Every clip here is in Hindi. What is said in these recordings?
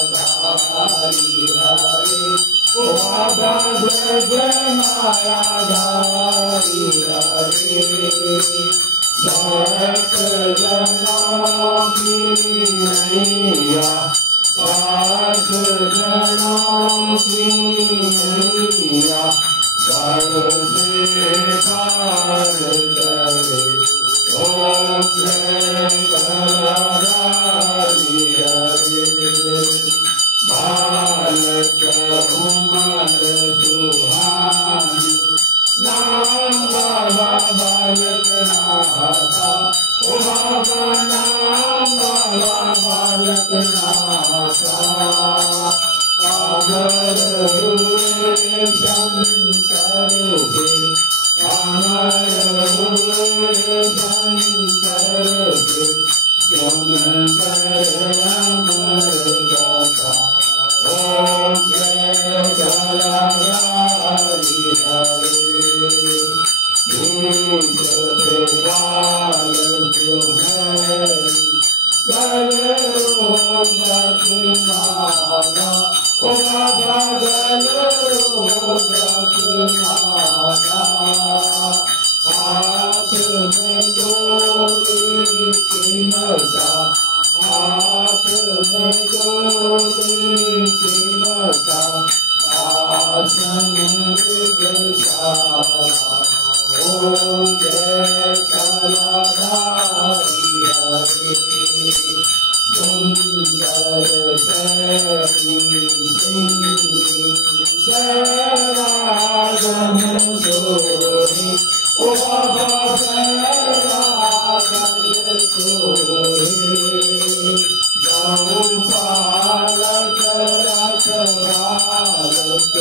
कलाधारी हरे ओ बाबा जय जय मायाधारी हरे सात जनों की नैया सात जनों की नैया से पार करे ओम जय कलाधारी हरे बालक उमर सुहानी नाम बाबा बालक नाथा ओ बाबा नाम बाबा बालक नाथा अमर हुए शंकर के अमर हुए शंकर के सुनकर अमर कथा ओम जय कलाधारी हरे भूत गोपाल सुहरी गलरोगमाला ओ बाबा गलरोगमाला हाथ में डोरी चिमटा हाथ में डोरी चिमटा आसन मृगशाला ओम जय कलाधारी हरे सुंदर सैनी सिंगी जयरागन सोनी ओ बाबा जयरागन सोनी गौपालक रखवालक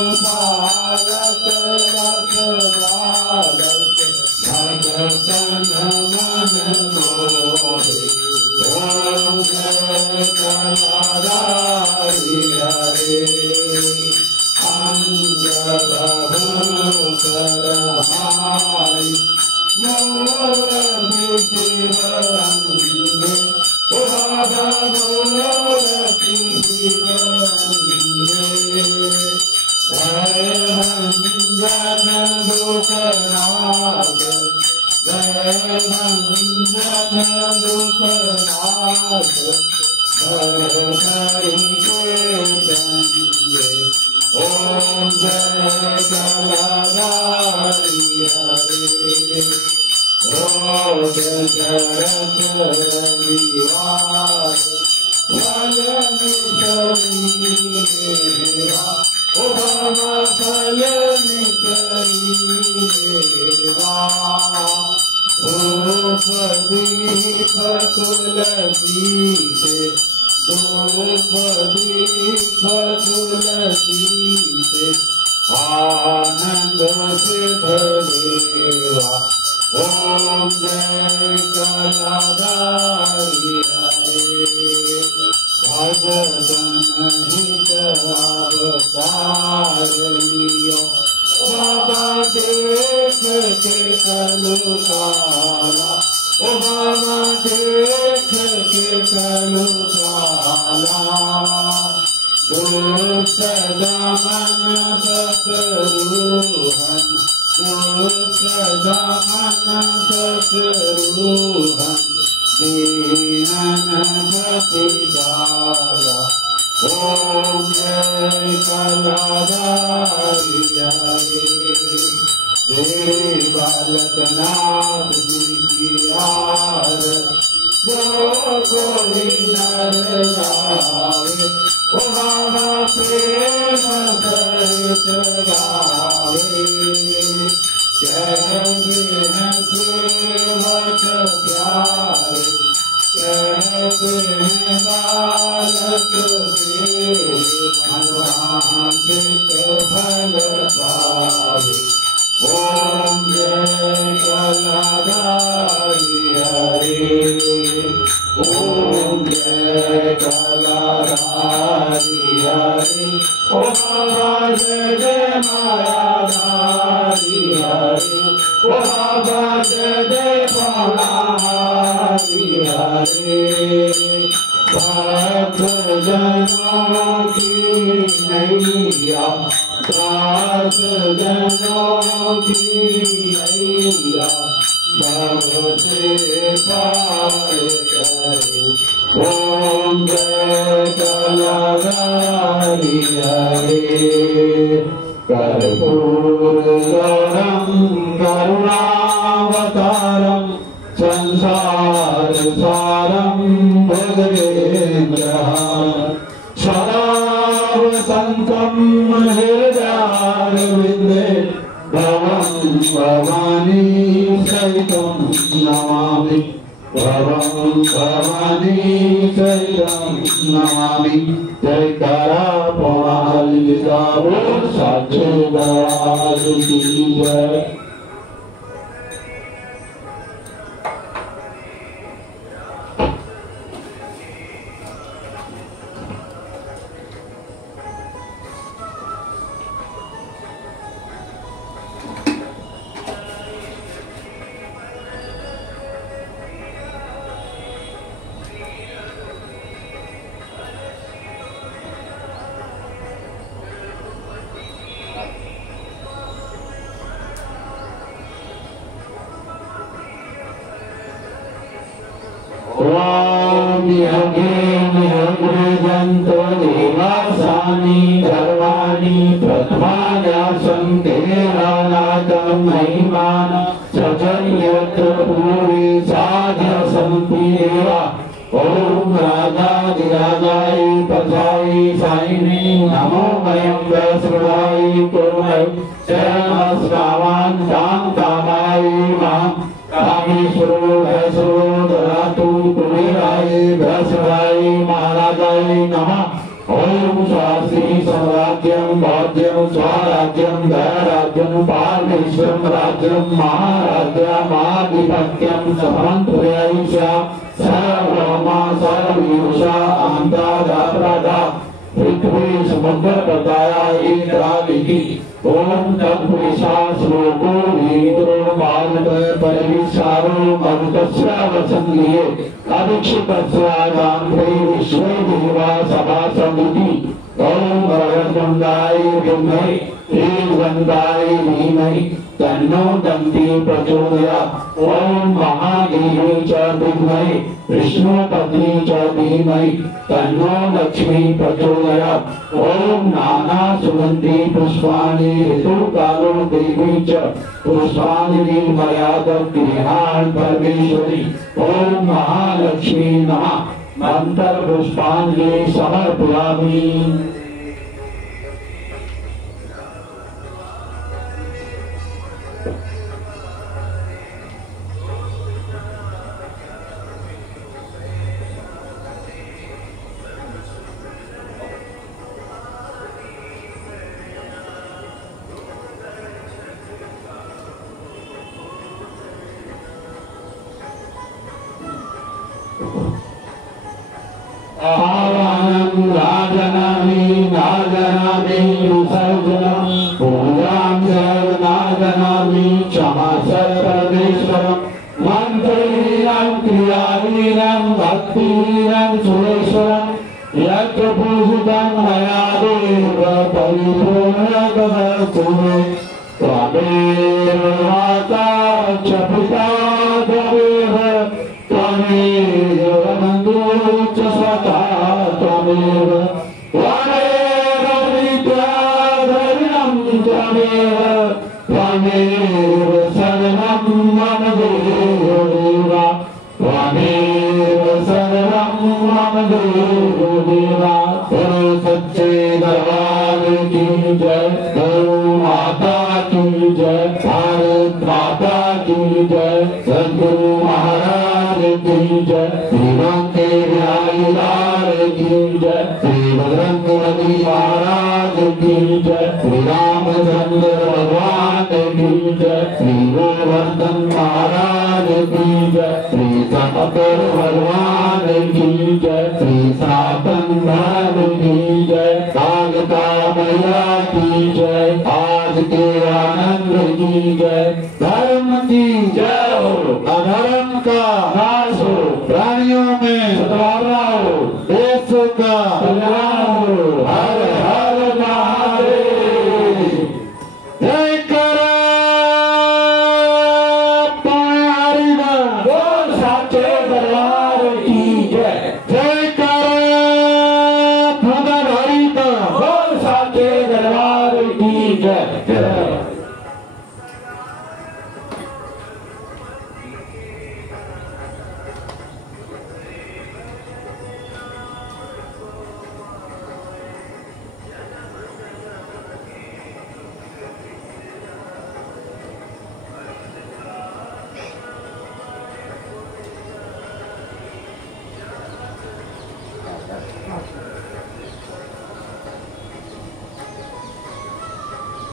गौपालक रखवालक भगतन मन मोहे ओम जय कलाधारी हरे अंग बहुकर हारी मोर शिवरंगे ओ बाबा मोर शिवरंगे जय भंजन दुखनाथ जय भंजन दुखनाथ हरि के संगे ओम जय कलाधारी हरे ओम दशरथ रविवार फल मितरी मेरा ओ बाबा फल मितरी मेरा धूप दीप तुलसी से धूप दीप तुलसी से आनंद सिद्ध देवा ओम जय कलाधारी हरे भगतन हित अवतार लियो बाबा देख के कलु काला ओ बाबा देख के कलु काला दुष्ट दमन शत्रुहन दुष्ट दमन शत्रुहन दीनन प्रतिपाला ओम जय कलाधारी हरे बालक नाथ जियार जो कोई नर गावे ओ बाबा प्रेम सहित गावे कहते हैं सेवक प्यारे कहते हैं बालक से मनवांछित फल पावे ओम जय कलाधारी हरे ओम जय कलाधारी हरे ओ बाबा जय जय मायाधारी हरे ओ बाबा जय जय पौराहारी हरे भक्त जनों की नैया दास जनों की नैया भगवते पार करे ओम जय कलगारी हरे कर्पूरगौरं करुणावतारं संसार सारं भगवेन्द्रं सदा वसन्तं हृदयारविन्दे भवं भवानी सहितं नमामि भवं भवानी सहितं नमामि जयकारा पौराणिका साचे दरबार की जय। ओम यज्ञ देवासानि सर्वाणि प्रथमान्यासं तेनानातं महिमान सजन्यत्र पूर्वे साध्य सन्ति एवा। ओम राजाधिराजाय पथाय सायिने नमो वयं वैष्णवाय कुर्महे शरणस्कामान् कामकामाय मां कामेश्वरो वैष्णवो ददातु कुबेराय वैष्णवाय महाराजाय नमः। ओम स्वास्ति स्वराज्यं भोज्यं स्वराज्यं दैराज्यं पारमेश्वरं राज्यं महाराज्यमाधिपत्यं समन्त्रयैषा सर्वमा सर्वयुषा अन्तादाप्रदा पृथ्वी समुद्र पताया इंद्रादिति। ओम तत्पुरुषा श्लोको नीतो मानव परिविचारो मरुतस्या वसन्ये अभिक्षितस्यागान्ते विश्वे देवा सभा समिति। ओम भगवन्ताय विद्महे श्रीवन्ताय धीमहि तन्नो दन्ति प्रचोदयात्। ओम महादेवी च विद्महे विष्णुपत्नी च धीमहि तन्नो लक्ष्मी प्रचोदयात्। ओम नाना सुगन्धि पुष्पाणि ऋतुकालो देवी च पुष्पाणि मर्यादं गृहाण परमेश्वरी। ओम महालक्ष्मी नमः मंत्र पुष्पांजलि समर्पयामि। आवाहनं राजनामि नाजनामि विसर्जनं पूजां सर्वनाजनामि क्षमा सर्वदेश्वरं मंत्रहीनं क्रियाहीनं भक्तिहीनं सुरेश्वरं यत्र पूजितं मया देव परिपूर्णतमस्तु त्वमेव माता च पिता त्वमेव त्वमेव बन्धुः च सखा त्वमेव त्वमेव विद्याधरणं त्वमेव त्वमेव सर्वं मम देवा त्वमेव सर्वं मम देवा। गुरु सच्चे दरबार की जय, गौ माता की जय, भारत माता की जय, सद्गुरु महाराज की जय, श्रीराम के बिहारीलाल की जय, श्री बजरंगबली महाराज की जय, श्री रामचंद्र भगवान की जय, श्री गोवर्धन महाराज की जय, श्री सतगुर भगवान की जय, श्री सनातन धर्म की जय, कालिका मैया की जय, आज के आनंद की जय, धर्म की जय हो, अधर्म का नाश हो। का कल्याण हो। हर हर महादेव। जय करा पारिना बोल साचे दरबार की जय। जय करा भगवान हरि का बोल साचे दरबार की जय।